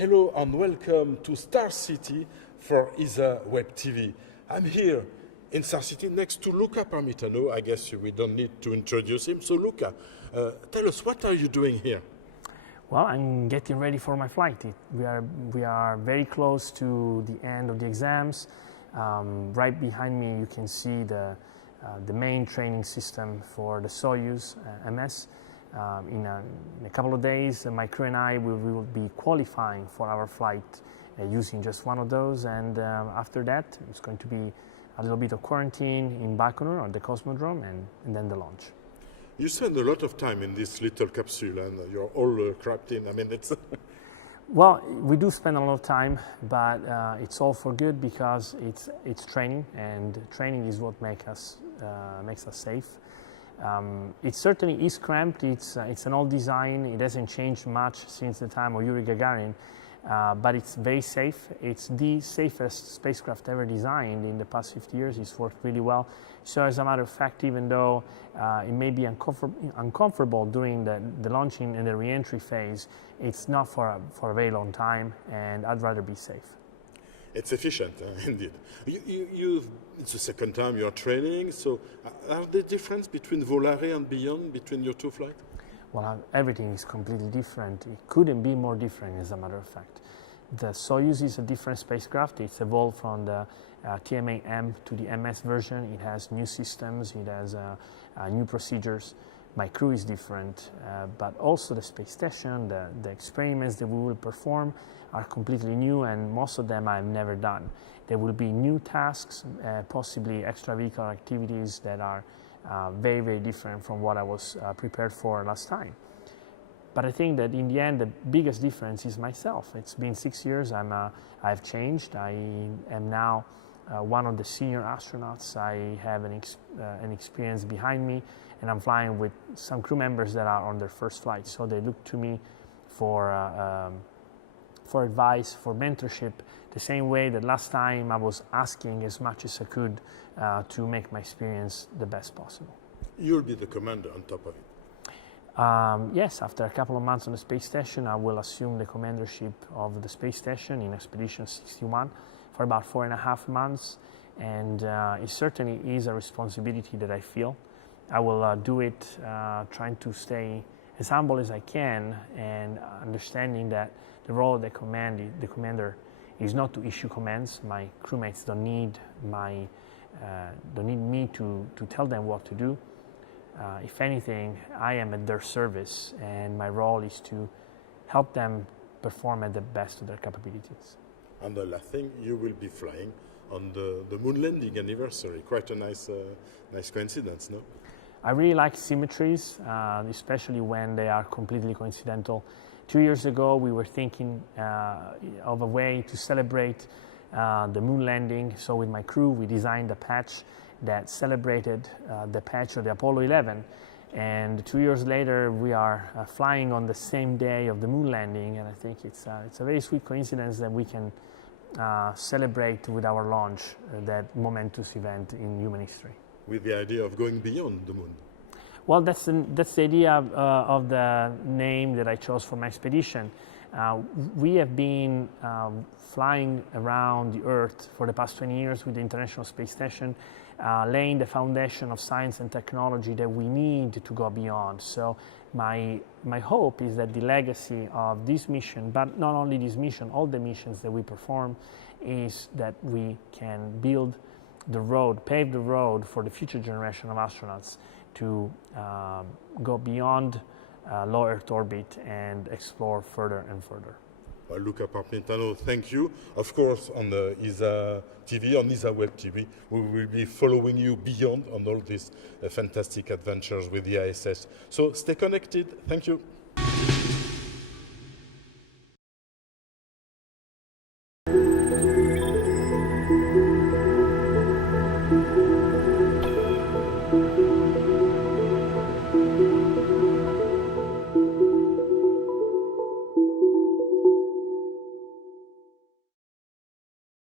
Hello and welcome to Star City for ESA Web TV. I'm here in Star City next to Luca Parmitano. I guess we don't need to introduce him. So Luca, tell us, what are you doing here? Well, I'm getting ready for my flight. We are very close to the end of the exams. Right behind me you can see the main training system for the Soyuz MS. In a couple of days, my crew and I will be qualifying for our flight using just one of those, and after that it's going to be a little bit of quarantine in Baikonur on the Cosmodrome, and then the launch. You spend a lot of time in this little capsule and you're all cramped in. I mean, it's... Well, we do spend a lot of time, but it's all for good because it's training, and training is what makes us safe. It certainly is cramped. It's an old design. It hasn't changed much since the time of Yuri Gagarin, but it's very safe. It's the safest spacecraft ever designed in the past 50 years. It's worked really well. So as a matter of fact, even though it may be uncomfortable during the launching and the re-entry phase, it's not for a very long time, and I'd rather be safe. It's efficient, indeed. It's the second time you're training, so are there difference between Volare and beyond, between your two flights? Well, everything is completely different. It couldn't be more different, as a matter of fact. The Soyuz is a different spacecraft. It's evolved from the TMA-M to the MS version. It has new systems, it has new procedures. My crew is different, but also the space station, the experiments that we will perform are completely new, and most of them I've never done. There will be new tasks, possibly extravehicular activities that are very, very different from what I was prepared for last time. But I think that in the end, the biggest difference is myself. It's been 6 years. I've changed. I am now one of the senior astronauts. I have an experience behind me, and I'm flying with some crew members that are on their first flight. So they look to me for advice, for mentorship, the same way that last time I was asking as much as I could to make my experience the best possible. You'll be the commander on top of it. Yes, after a couple of months on the space station, I will assume the commandership of the space station in Expedition 61 for about 4.5 months, and it certainly is a responsibility that I feel. I will do it trying to stay as humble as I can, and understanding that the role of the commander is not to issue commands. My crewmates don't need me to tell them what to do. If anything, I am at their service, and my role is to help them perform at the best of their capabilities. And the last thing, you will be flying on the moon landing anniversary. Quite a nice coincidence, no? I really like symmetries, especially when they are completely coincidental. 2 years ago, we were thinking of a way to celebrate the moon landing. So with my crew, we designed a patch that celebrated the patch of the Apollo 11. And 2 years later, we are flying on the same day of the moon landing. And I think it's a very sweet coincidence that we can celebrate with our launch that momentous event in human history. With the idea of going beyond the moon. Well, that's the idea of the name that I chose for my expedition. We have been flying around the Earth for the past 20 years with the International Space Station, laying the foundation of science and technology that we need to go beyond. So my hope is that the legacy of this mission, but not only this mission, all the missions that we perform, is that we can build the road, pave the road for the future generation of astronauts to go beyond low Earth orbit and explore further and further. Well, Luca Parmitano, thank you. Of course, on the ESA TV, on ESA Web TV, we will be following you beyond on all these fantastic adventures with the ISS. So stay connected. Thank you.